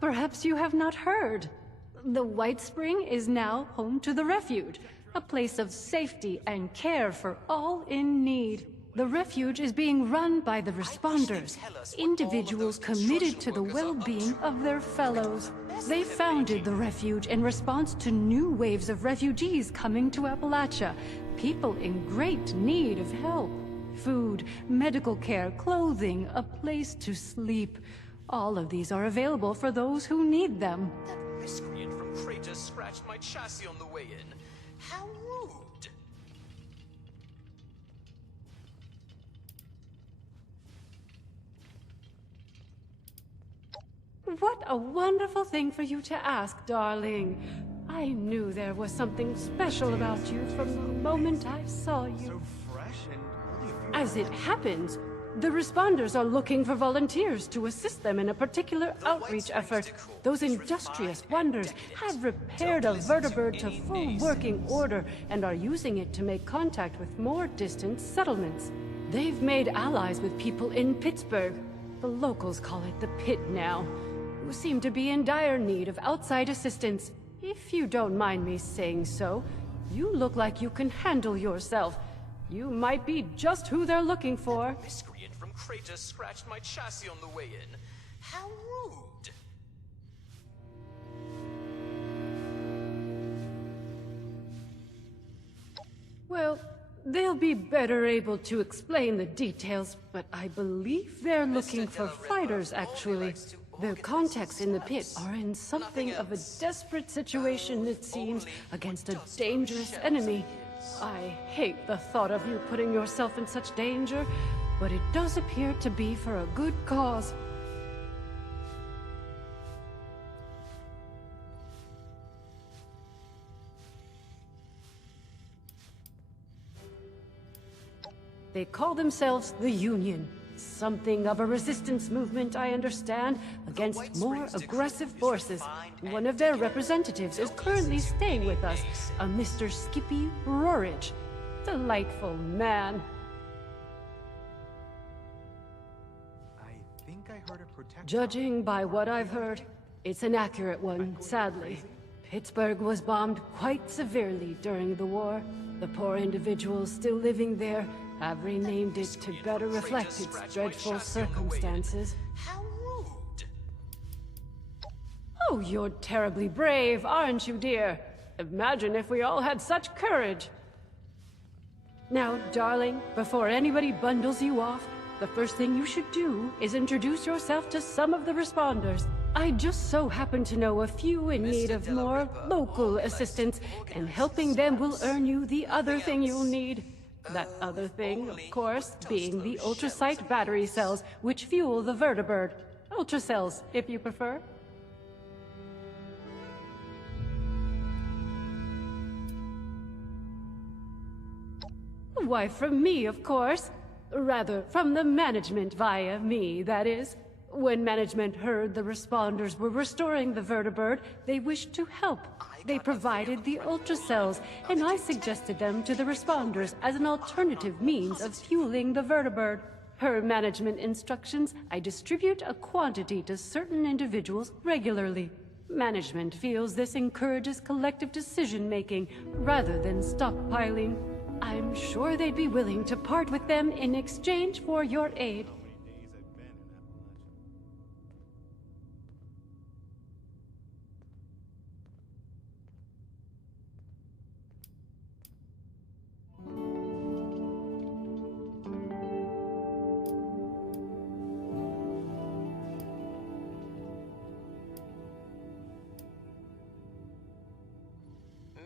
Perhaps you have not heard. The White Spring is now home to the Refuge, a place of safety and care for all in need. The Refuge is being run by the Responders, individuals committed to the well-being of their fellows. They founded the Refuge in response to new waves of refugees coming to Appalachia, people in great need of help. Food, medical care, clothing, a place to sleep. All of these are available for those who need them. That miscreant from Kratos scratched my chassis on the way in. How rude! What a wonderful thing for you to ask, darling. I knew there was something special about you from the moment I saw you. So fresh and only a few As it happens, the Responders are looking for volunteers to assist them in a particular outreach effort. Those industrious wonders have repaired a vertibird to full working order and are using it to make contact with more distant settlements. They've made allies with people in Pittsburgh. The locals call it the Pit now, who seem to be in dire need of outside assistance. If you don't mind me saying so, you look like you can handle yourself. You might be just who they're looking for. That miscreant from Kratos scratched my chassis on the way in. How rude! Well, they'll be better able to explain the details, but I believe they're looking for fighters, actually. Their contacts in the Pit are in something of a desperate situation, it seems, against a dangerous enemy. I hate the thought of you putting yourself in such danger, but it does appear to be for a good cause. They call themselves the Union. Something of a resistance movement, I understand, against more aggressive forces. One of their representatives is currently staying with us, a Mr. Skippy Rorridge. Delightful man. I think I heard a protector. Judging by what I've heard, it's an accurate one, sadly. Pittsburgh was bombed quite severely during the war. The poor individuals still living there have renamed it to better reflect its dreadful circumstances. How rude! Oh, you're terribly brave, aren't you, dear? Imagine if we all had such courage. Now, darling, before anybody bundles you off, the first thing you should do is introduce yourself to some of the Responders. I just so happen to know a few in need of more local assistance, and helping them will earn you the other thing you'll need. That other thing, of course, being the ultrasight battery cells, which fuel the vertibird. Ultracells, if you prefer. Why, from me, of course. Rather, from the management via me, that is. When management heard the Responders were restoring the vertibird, they wished to help. They provided the ultracells, and I suggested them to the Responders as an alternative means of fueling the vertibird. Per management instructions, I distribute a quantity to certain individuals regularly. Management feels this encourages collective decision-making rather than stockpiling. I'm sure they'd be willing to part with them in exchange for your aid.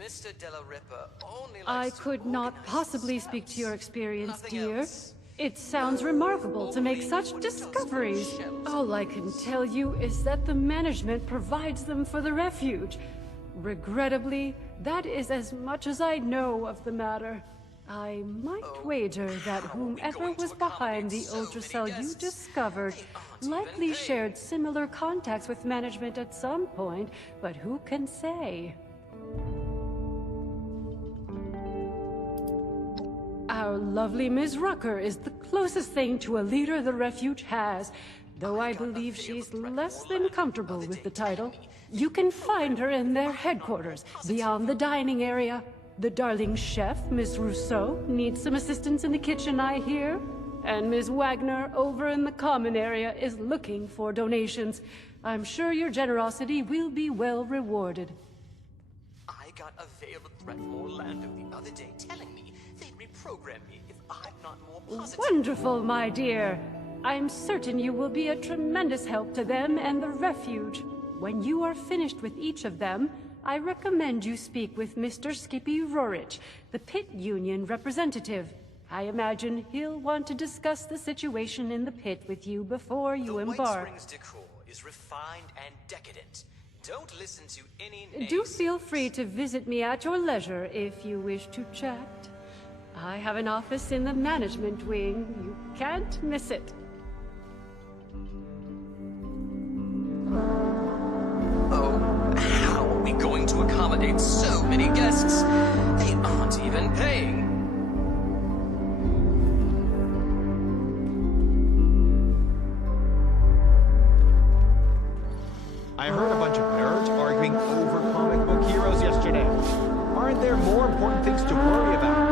Mr. Della Ripa only I likes to could not organize possibly speak to your themselves. experience, Nothing dear. else. It sounds remarkable to make such discoveries. All I can tell you is that the management provides them for the refuge. Regrettably, that is as much as I know of the matter. I might wager that whomever was behind the ultracell you discovered likely shared similar contacts with management at some point, but who can say? Our lovely Ms. Rucker is the closest thing to a leader the refuge has. though I believe she's less than comfortable with the title. You can find her in their headquarters, beyond the dining area. The darling chef, Miss Rousseau, needs some assistance in the kitchen, I hear. And Miss Wagner, over in the common area, is looking for donations. I'm sure your generosity will be well rewarded. I got a veiled threat from Orlando the other day telling me they'd reprogram me if I'm not more positive. Wonderful, my dear. I'm certain you will be a tremendous help to them and the refuge. When you are finished with each of them, I recommend you speak with Mr. Skippy Rorich, the pit union representative. I imagine he'll want to discuss the situation in the pit with you before you embark. The White Springs decor is refined and decadent. Don't listen to any names. Do feel free to visit me at your leisure if you wish to chat. I have an office in the management wing. You can't miss it. Oh, how are we going to accommodate so many guests? They aren't even paying. I heard a bunch of nerds arguing over comic book heroes yesterday. Aren't there more important things to worry about?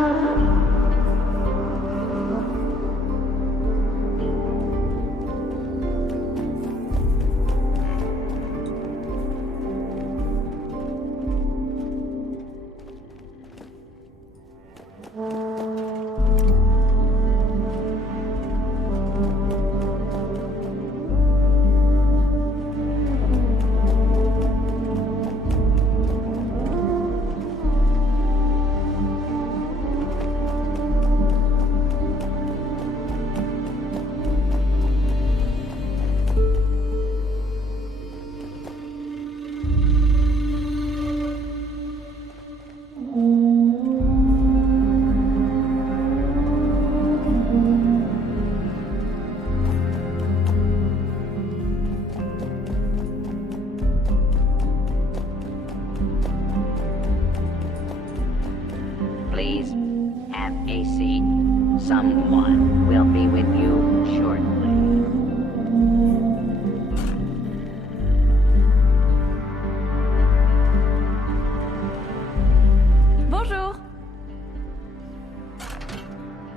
Please have a seat. Someone will be with you shortly. Bonjour!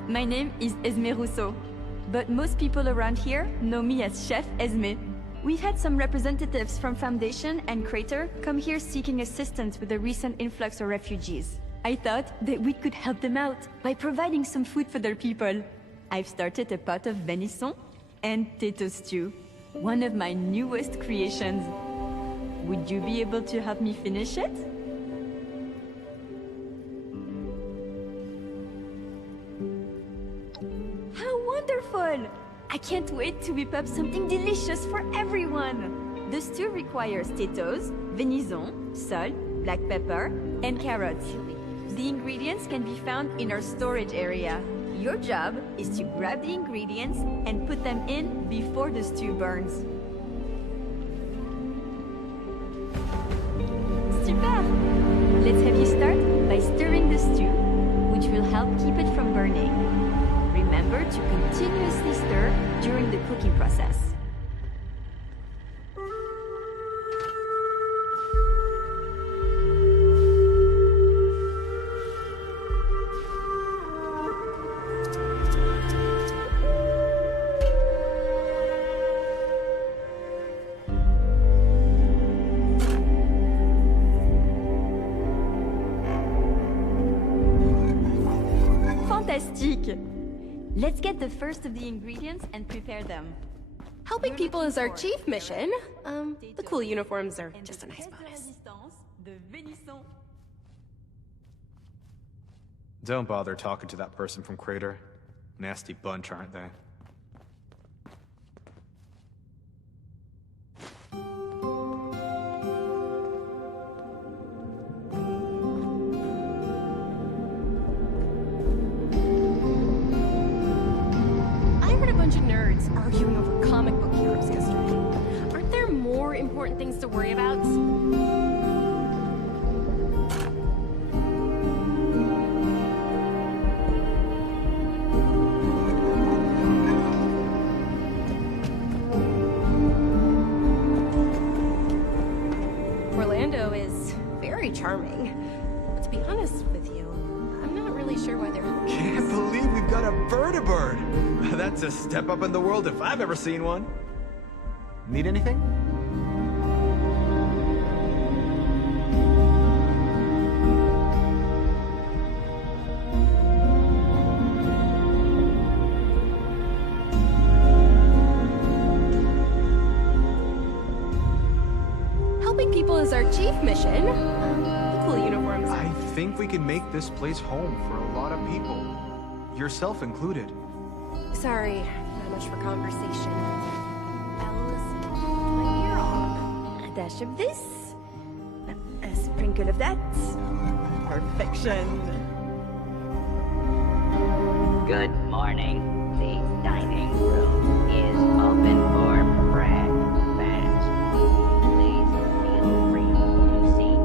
My name is Esme Rousseau, but most people around here know me as Chef Esme. We've had some representatives from Foundation and Crater come here seeking assistance with the recent influx of refugees. I thought that we could help them out by providing some food for their people. I've started a pot of venison and potato stew, one of my newest creations. Would you be able to help me finish it? How wonderful! I can't wait to whip up something delicious for everyone! The stew requires potatoes, venison, salt, black pepper, and carrots. The ingredients can be found in our storage area. Your job is to grab the ingredients and put them in before the stew burns. Super! Let's have you start by stirring the stew, which will help keep it from burning. Remember to continuously stir during the cooking process. Fantastique! Let's get the first of the ingredients and prepare them. Helping people is our chief mission. The cool uniforms are just a nice bonus. Don't bother talking to that person from Crater. Nasty bunch, aren't they? Nerds arguing over comic book heroes yesterday. Aren't there more important things to worry about? really sure why they're home. Can't believe we've got a vertibird. That's a step up in the world if I've ever seen one. Need anything? Helping people is our chief mission. The cool uniforms. I think we can make this place home for a lot of people. Yourself included. Sorry, not much for conversation. I'll listen to my ear off. A dash of this. A sprinkle of that. Perfection. Good morning. The dining room is open for breakfast. Please feel free to seat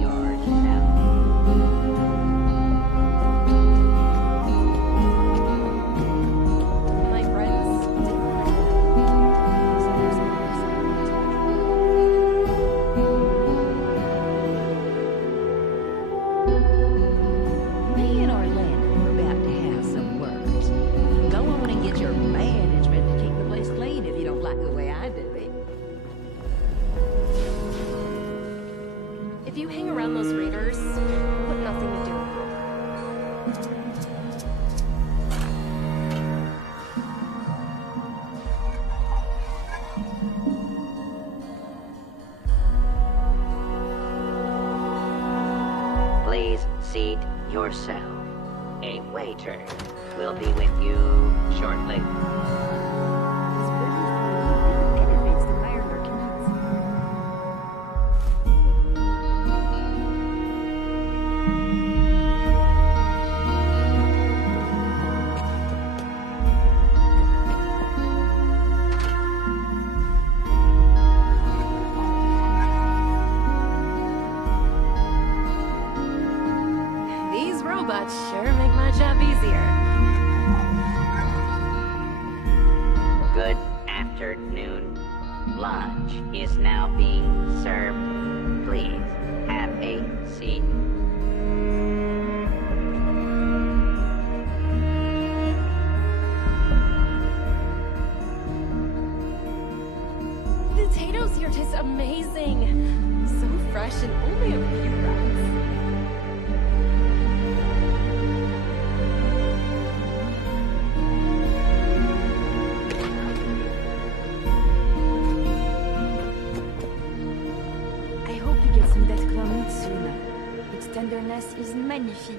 yourself. My friends Me and Orlando are about to have some words. Go on and get your management to keep the place clean if you don't like the way I do it. If you hang around those raiders, you'll have nothing to do. Please seat yourself. A waiter will be with you shortly. Elevates the higher our commutes. These robots sure make my job easier. Good afternoon. Lunch is now being served. Please have a seat. The potatoes here taste amazing. So fresh and only a few rats. I hope you get some that meat soon. Its tenderness is magnifique.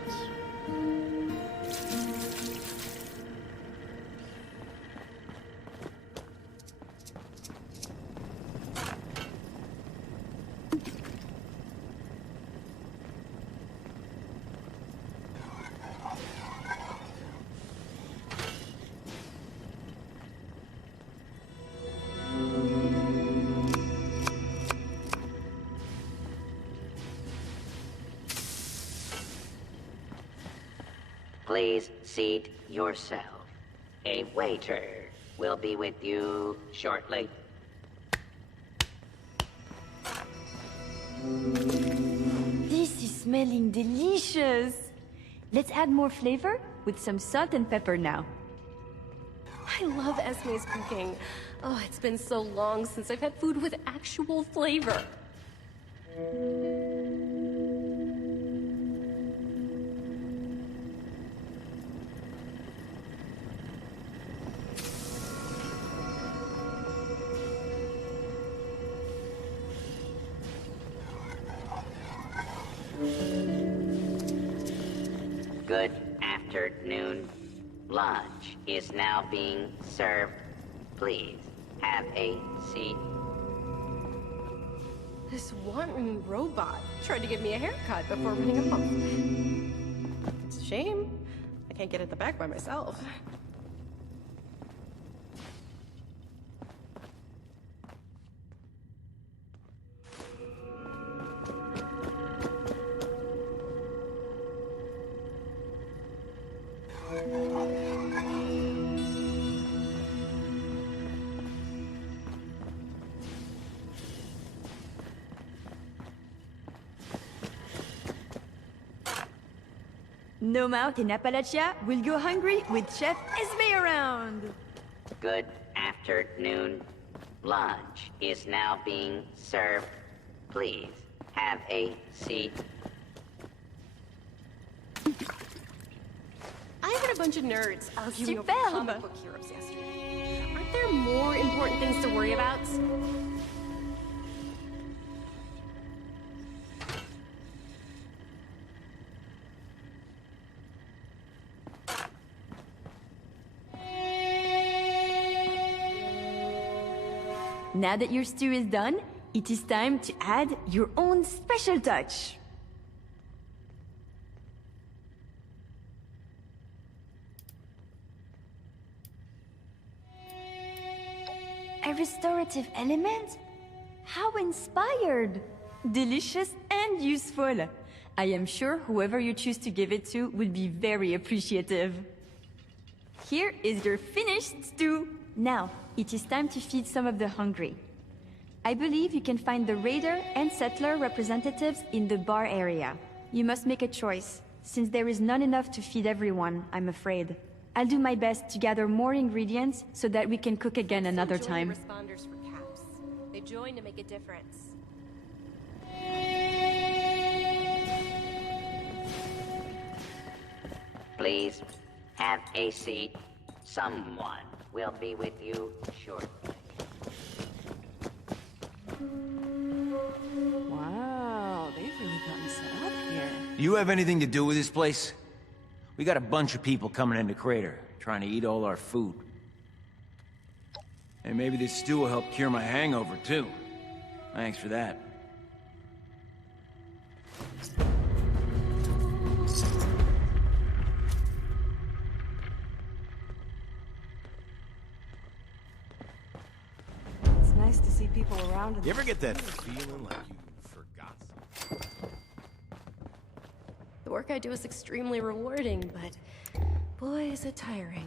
Please seat yourself. A waiter will be with you shortly. This is smelling delicious. Let's add more flavor with some salt and pepper now. I love Esme's cooking. Oh, it's been so long since I've had food with actual flavor. Good afternoon. Lunch is now being served. Please have a seat. This wanton robot tried to give me a haircut before running off. It's a shame. I can't get it the back by myself. No mouth in Appalachia will go hungry with Chef Esme around. Good afternoon. Lunch is now being served. Please have a seat. I heard a bunch of nerds arguing over Superbe. comic book heroes yesterday. Aren't there more important things to worry about? Now that your stew is done, it is time to add your own special touch. A restorative element? How inspired! Delicious and useful. I am sure whoever you choose to give it to will be very appreciative. Here is your finished stew. Now, it is time to feed some of the hungry. I believe you can find the raider and settler representatives in the bar area. You must make a choice, since there is not enough to feed everyone, I'm afraid. I'll do my best to gather more ingredients so that we can cook again another time. Responders for CAPS. They join to make a difference. Please have a seat. Someone will be with you shortly. Wow, they've really gotten set up here. Do you have anything to do with this place? We got a bunch of people coming into Crater, trying to eat all our food. And maybe this stew will help cure my hangover, too. Thanks for that. It's nice to see people around. You ever get that feeling like you forgot something? The work I do is extremely rewarding, but boy, is it tiring.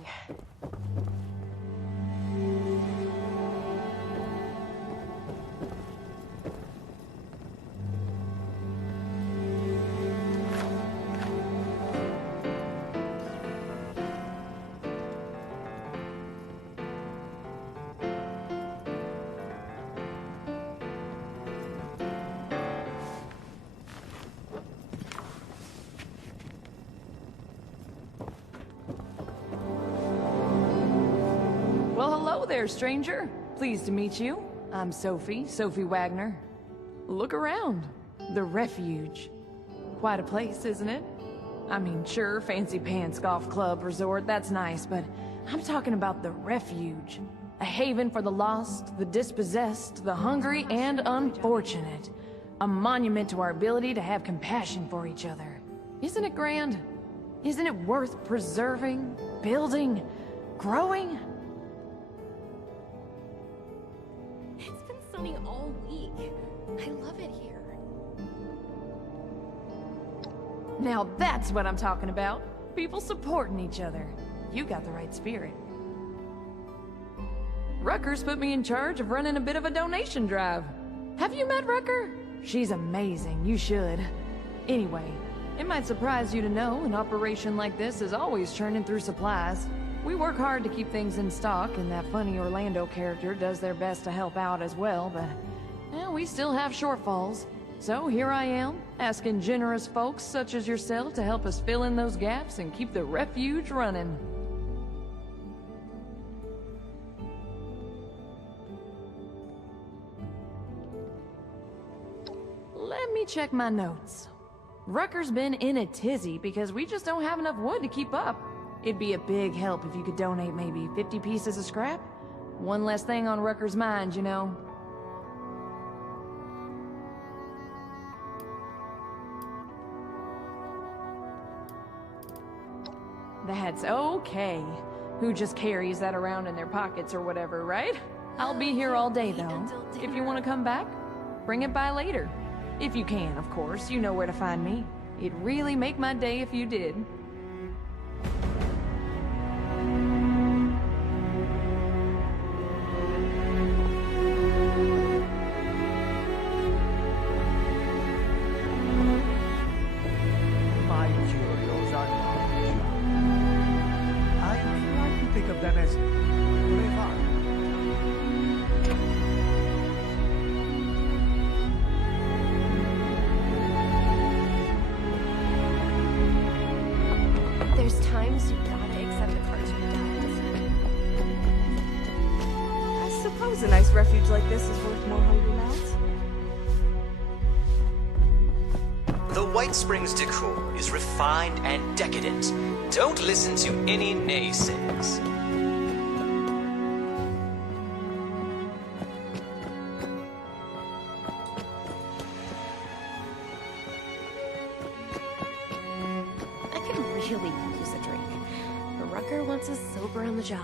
Well, hello there, stranger. Pleased to meet you. I'm Sophie Wagner. Look around. The Refuge. Quite a place, isn't it? I mean, sure, fancy pants golf club resort, that's nice, but I'm talking about the Refuge. A haven for the lost, the dispossessed, the hungry, and unfortunate. A monument to our ability to have compassion for each other. Isn't it grand? Isn't it worth preserving, building, growing? It's been sunny all week. I love it here. Now that's what I'm talking about. People supporting each other. You got the right spirit. Rucker's put me in charge of running a bit of a donation drive. Have you met Rucker? She's amazing, you should. Anyway, it might surprise you to know an operation like this is always churning through supplies. We work hard to keep things in stock, and that funny Orlando character does their best to help out as well, but well, we still have shortfalls. So here I am, asking generous folks such as yourself to help us fill in those gaps and keep the Refuge running. Let me check my notes. Rucker's been in a tizzy because we just don't have enough wood to keep up. It'd be a big help if you could donate maybe 50 pieces of scrap. One less thing on Rucker's mind, you know. That's okay. Who just carries that around in their pockets or whatever, right? I'll be here all day, though. If you want to come back, bring it by later. If you can, of course. You know where to find me. It'd really make my day if you did. My curios are sometimes you gotta accept the cards you're dealt. I suppose a nice refuge like this is worth more hungry mouths. The White Springs decor is refined and decadent. Don't listen to any naysayers. I could really use a drink. Rucker wants us sober on the job.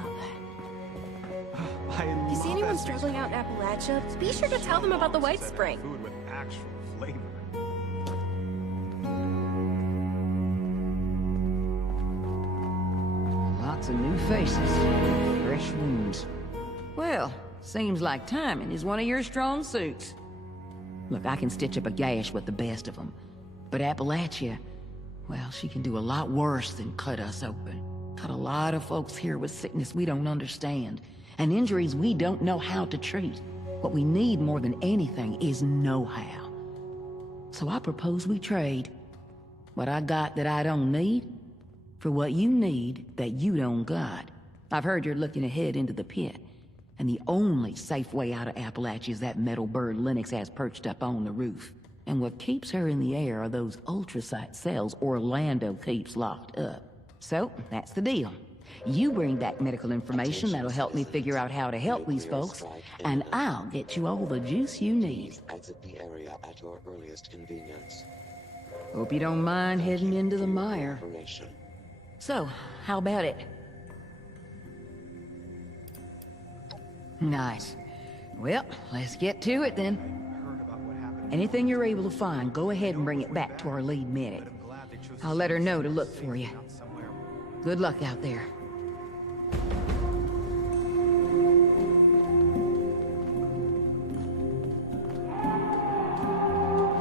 If you see anyone struggling out in Appalachia, be sure to tell them about the White Spring. Food with actual flavor. Lots of new faces, fresh wounds. Well, seems like timing is one of your strong suits. Look, I can stitch up a gash with the best of them. But Appalachia, well, she can do a lot worse than cut us open. Got a lot of folks here with sickness we don't understand, and injuries we don't know how to treat. What we need more than anything is know-how. So I propose we trade. What I got that I don't need, for what you need that you don't got. I've heard you're looking ahead into the pit, and the only safe way out of Appalachia is that metal bird Lennox has perched up on the roof. And what keeps her in the air are those ultrasight cells Orlando keeps locked up. So, that's the deal. You bring back medical information that'll help me figure out how to help these folks, and I'll get you all the juice you need. Exit the area at your earliest convenience. Hope you don't mind heading into the mire. So, how about it? Nice. Well, let's get to it then. Anything you're able to find, go ahead and bring it back to our lead medic. I'll let her know to look for you. Good luck out there.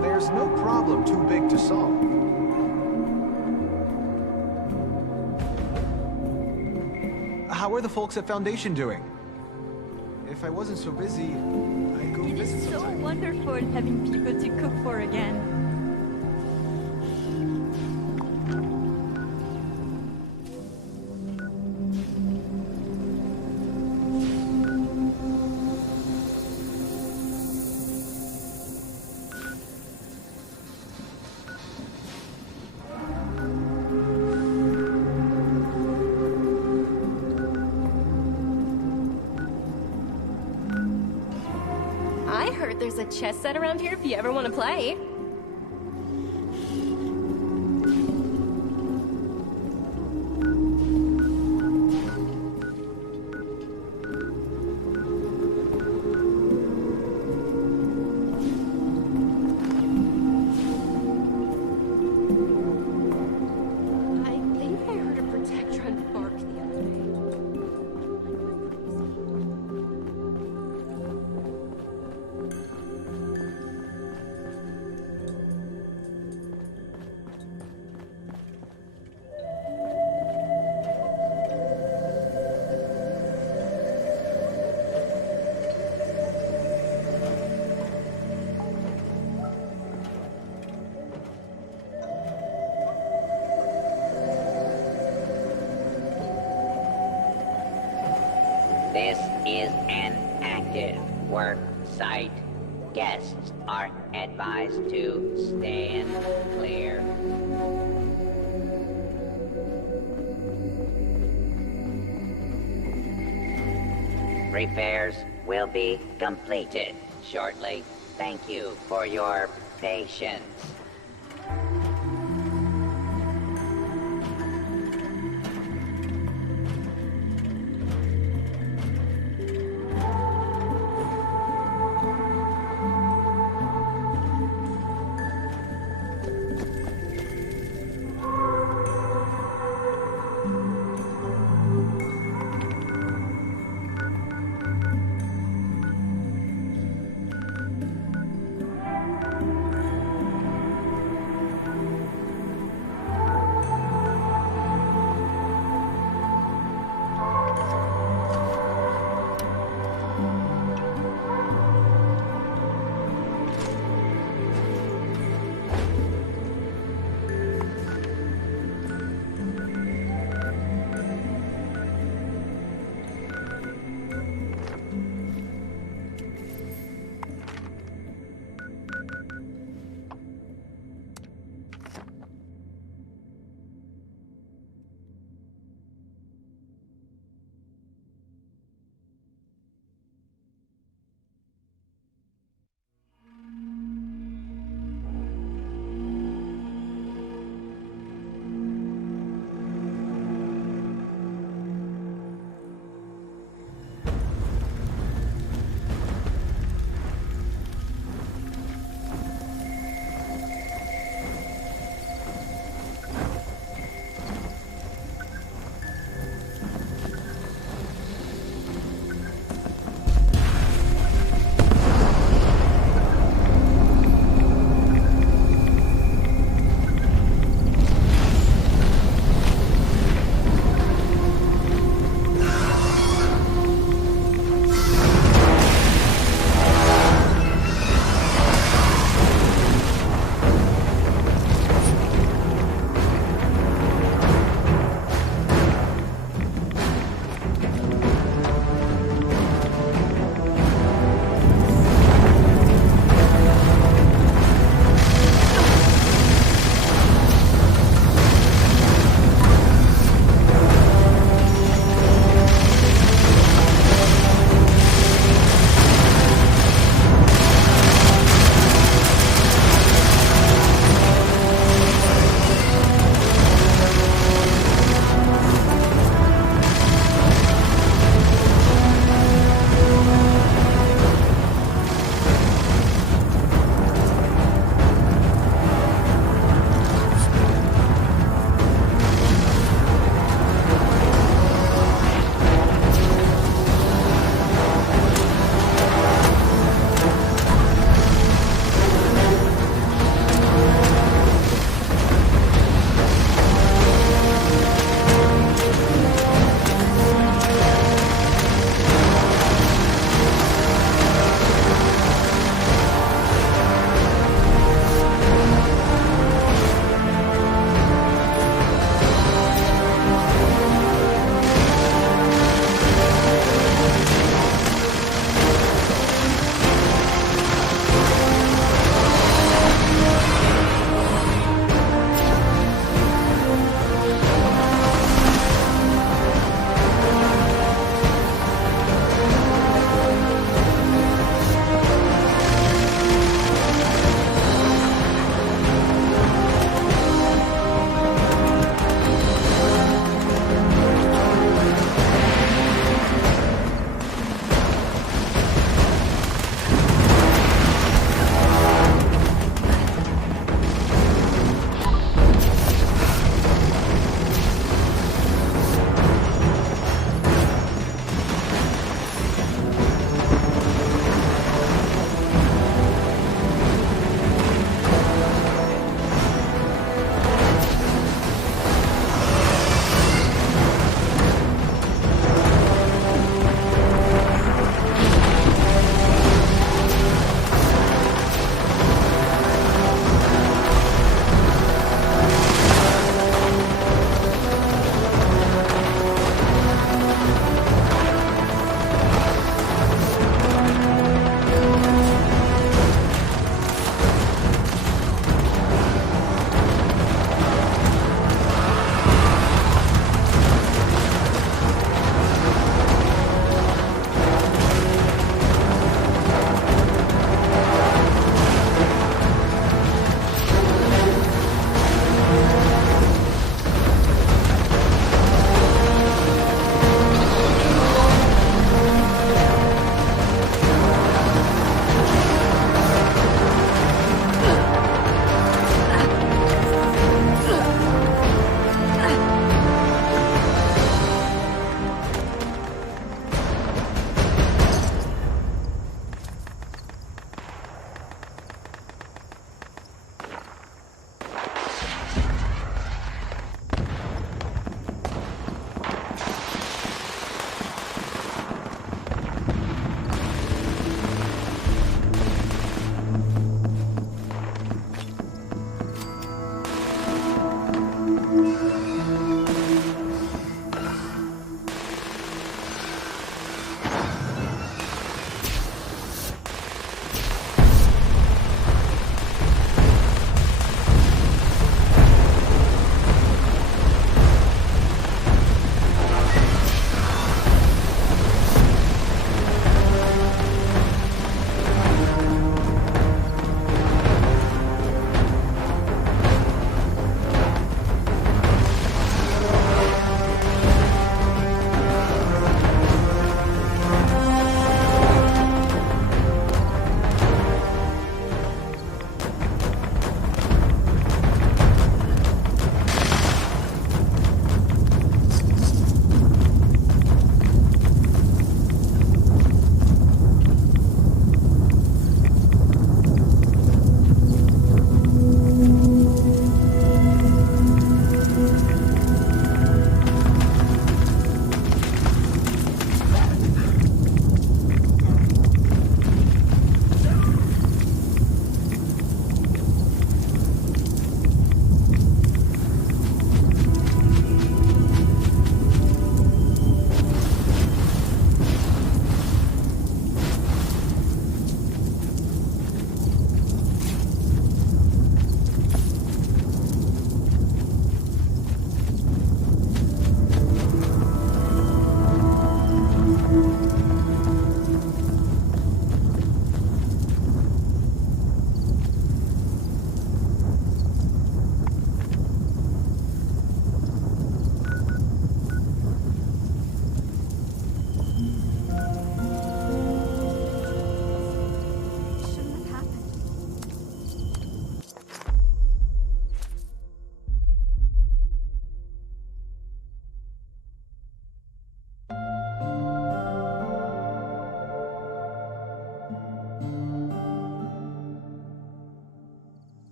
There's no problem too big to solve. How are the folks at Foundation doing? If I wasn't so busy, I'd go It visit is so sometime. wonderful having people to cook for again. I heard there's a chess set around here if you ever want to play. I think I heard a protectron bark the other day. This is an active work site. Guests are advised to stand clear. Repairs will be completed shortly. Thank you for your patience.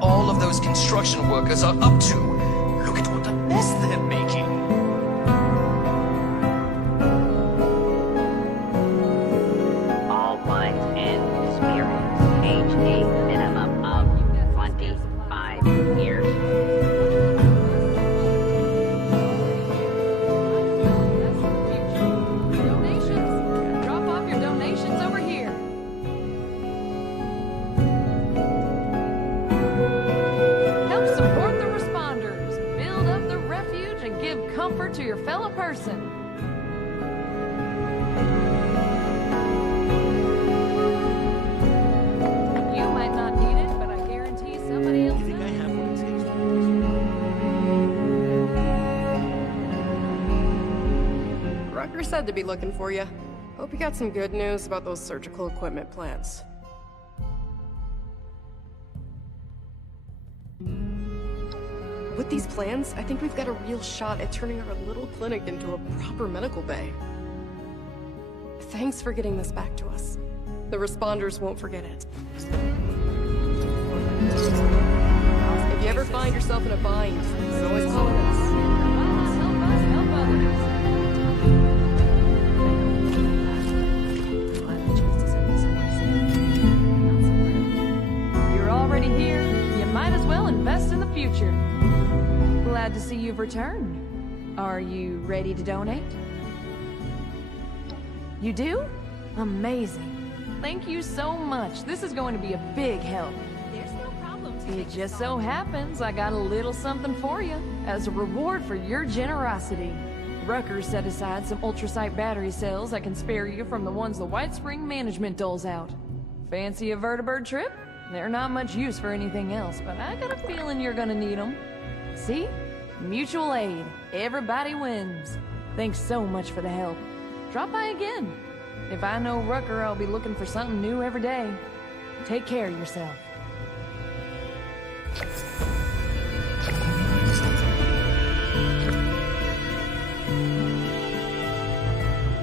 all of those construction workers are up to. Look at what a mess they're making. All mines and spirits age a minimum of 25 years. Donations. Drop off your donations over here. Help support the responders. Build up the refuge and give comfort to your fellow person. You might not need it, but I guarantee somebody else You think I have what it takes to Rucker said to be looking for you. Hope you got some good news about those surgical equipment plants. With these plans, I think we've got a real shot at turning our little clinic into a proper medical bay. Thanks for getting this back to us. The responders won't forget it. If you ever find yourself in a bind, you can always call on us. Help us, help others. You're already here. You might as well invest in the future. Glad to see you've returned. Are you ready to donate? You do? Amazing. Thank you so much. This is going to be a big help. There's no problem. It just so happens I got a little something for you as a reward for your generosity. Rucker set aside some ultrasight battery cells that can spare you from the ones the White Spring management doles out. Fancy a vertibird trip? They're not much use for anything else, but I got a feeling you're gonna need them. See? Mutual aid. Everybody wins. Thanks so much for the help. Drop by again. If I know Rucker, I'll be looking for something new every day. Take care of yourself.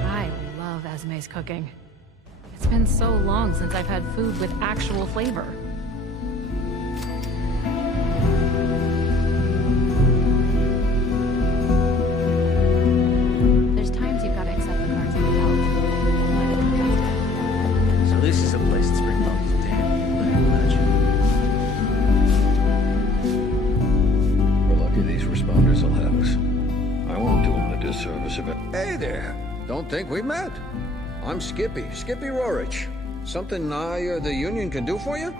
I love Esme's cooking. It's been so long since I've had food with actual flavor. There's times you've got to accept the cards you dealt. So this is a place that's been bones damn. Let me imagine. We're lucky these responders will have us. I won't do them a disservice if it... Hey there! Don't think we met. I'm Skippy Rorich. Something I or the Union can do for you?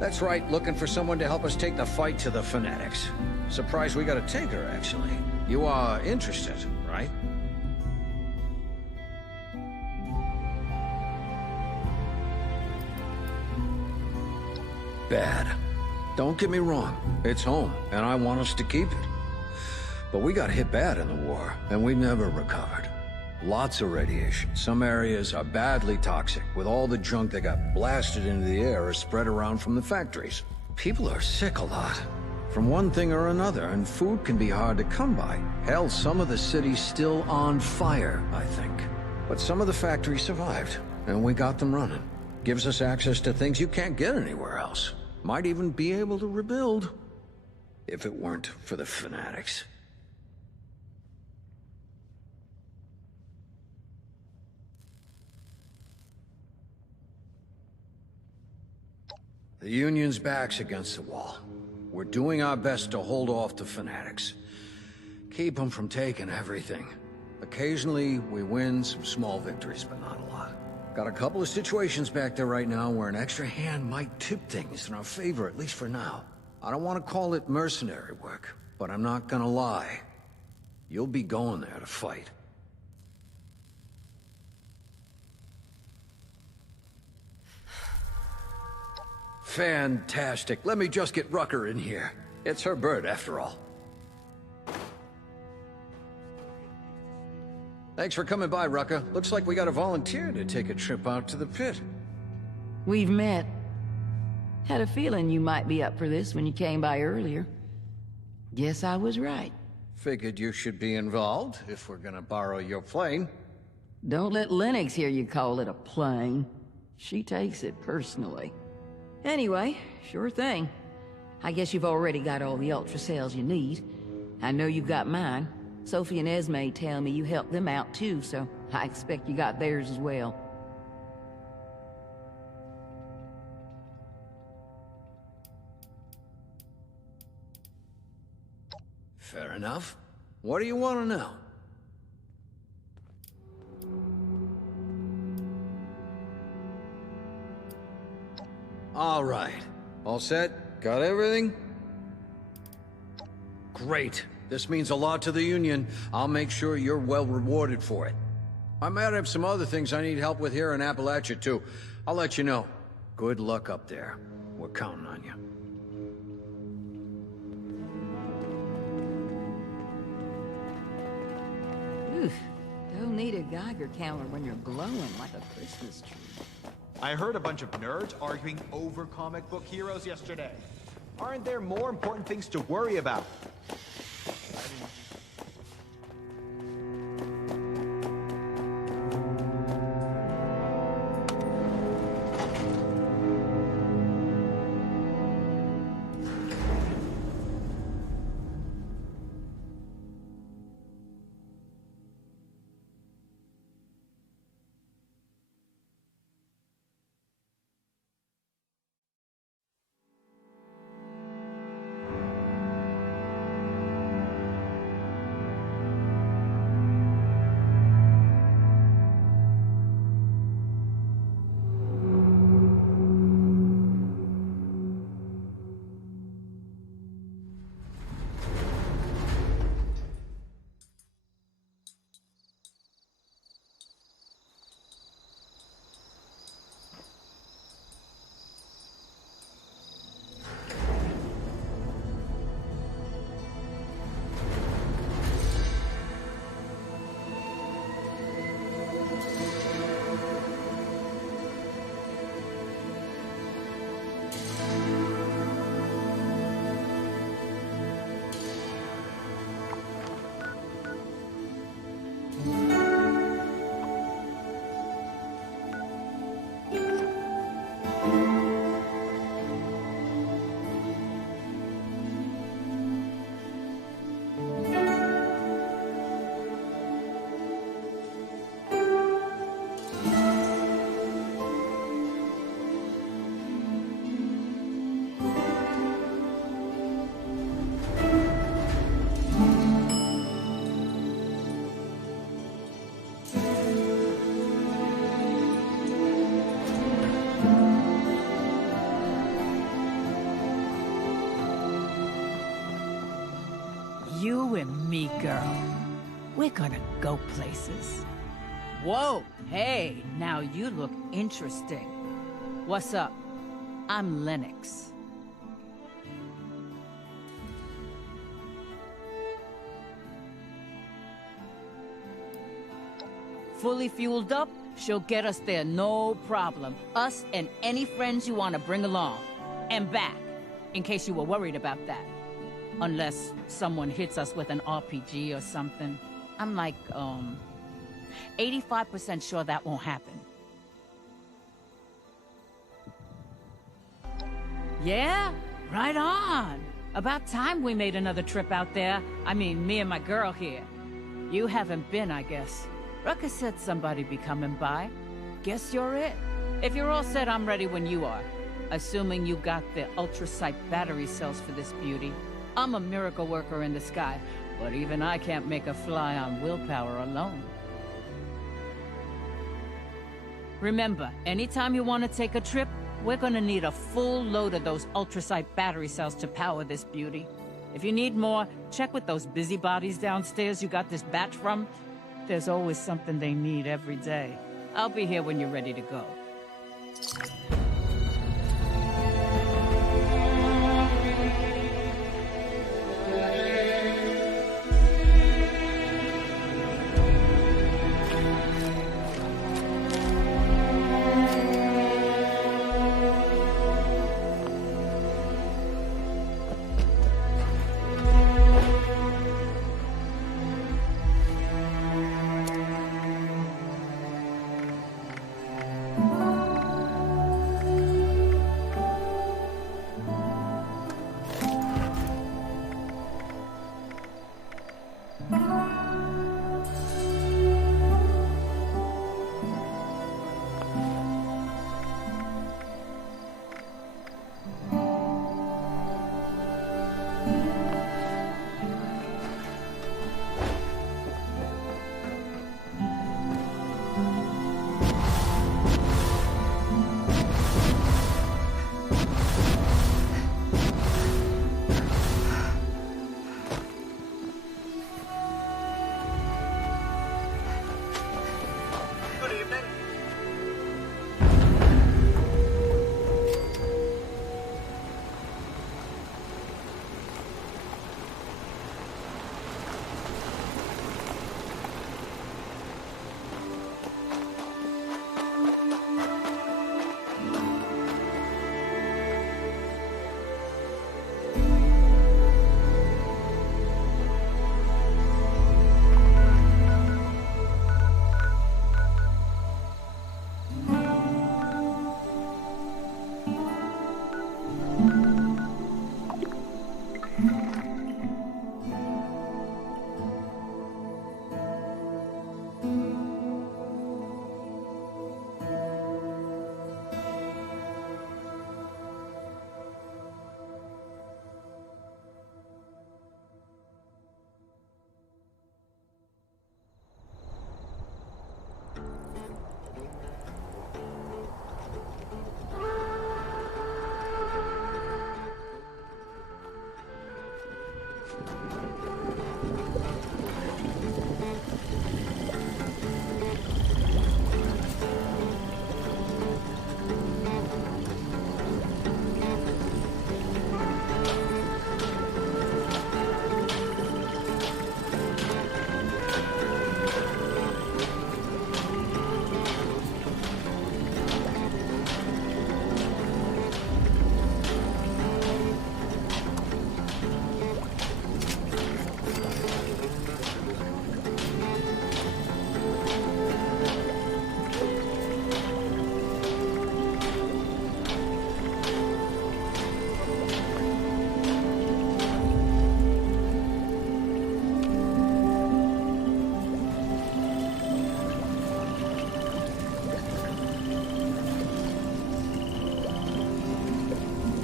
That's right, looking for someone to help us take the fight to the Fanatics. Surprised we got a tinker, actually. You are interested, right? Bad. Don't get me wrong, it's home, and I want us to keep it. But we got hit bad in the war, and we never recovered. Lots of radiation. Some areas are badly toxic, with all the junk that got blasted into the air or spread around from the factories. People are sick a lot, from one thing or another, and food can be hard to come by. Hell, some of the city's still on fire, I think. But some of the factories survived, and we got them running. Gives us access to things you can't get anywhere else. Might even be able to rebuild, if it weren't for the Fanatics. The Union's back's against the wall. We're doing our best to hold off the Fanatics. Keep them from taking everything. Occasionally, we win some small victories, but not a lot. Got a couple of situations back there right now where an extra hand might tip things in our favor, at least for now. I don't want to call it mercenary work, but I'm not gonna lie. You'll be going there to fight. Fantastic. Let me just get Rucker in here. It's her bird, after all. Thanks for coming by, Rucker. Looks like we got a volunteer to take a trip out to the pit. We've met. Had a feeling you might be up for this when you came by earlier. Guess I was right. Figured you should be involved, if we're gonna borrow your plane. Don't let Lennox hear you call it a plane. She takes it personally. Anyway, sure thing. I guess you've already got all the Ultra cells you need. I know you've got mine. Sophie and Esme tell me you helped them out too, so I expect you got theirs as well. Fair enough. What do you want to know? All right. All set? Got everything? Great. This means a lot to the Union. I'll make sure you're well rewarded for it. I might have some other things I need help with here in Appalachia, too. I'll let you know. Good luck up there. We're counting on you. Oof. Don't need a Geiger counter when you're glowing like a Christmas tree. I heard a bunch of nerds arguing over comic book heroes yesterday. Aren't there more important things to worry about? You and me, girl. We're gonna go places. Whoa, hey, now you look interesting. What's up? I'm Lennox. Fully fueled up, she'll get us there, no problem. Us and any friends you want to bring along. And back, in case you were worried about that. Unless someone hits us with an RPG or something. I'm like, 85% sure that won't happen. Yeah, right on. About time we made another trip out there. I mean, me and my girl here. You haven't been, I guess. Rucka said somebody'd be coming by. Guess you're it. If you're all set, I'm ready when you are. Assuming you got the ultrasight battery cells for this beauty. I'm a miracle worker in the sky, but even I can't make a fly on willpower alone. Remember, anytime you want to take a trip, we're gonna need a full load of those ultrasight battery cells to power this beauty. If you need more, check with those busybodies downstairs you got this batch from. There's always something they need every day. I'll be here when you're ready to go.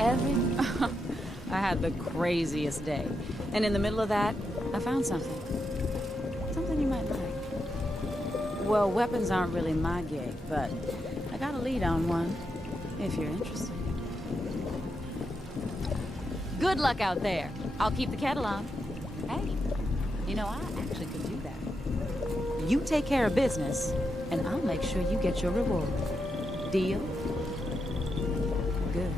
I had the craziest day. And in the middle of that, I found something. Something you might like. Well, weapons aren't really my gig, but I got a lead on one, if you're interested. Good luck out there. I'll keep the kettle on. Hey, you know, I actually could do that. You take care of business, and I'll make sure you get your reward. Deal? Good.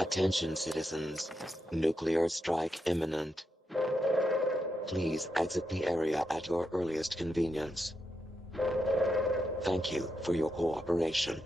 Attention citizens, nuclear strike imminent. Please exit the area at your earliest convenience. Thank you for your cooperation.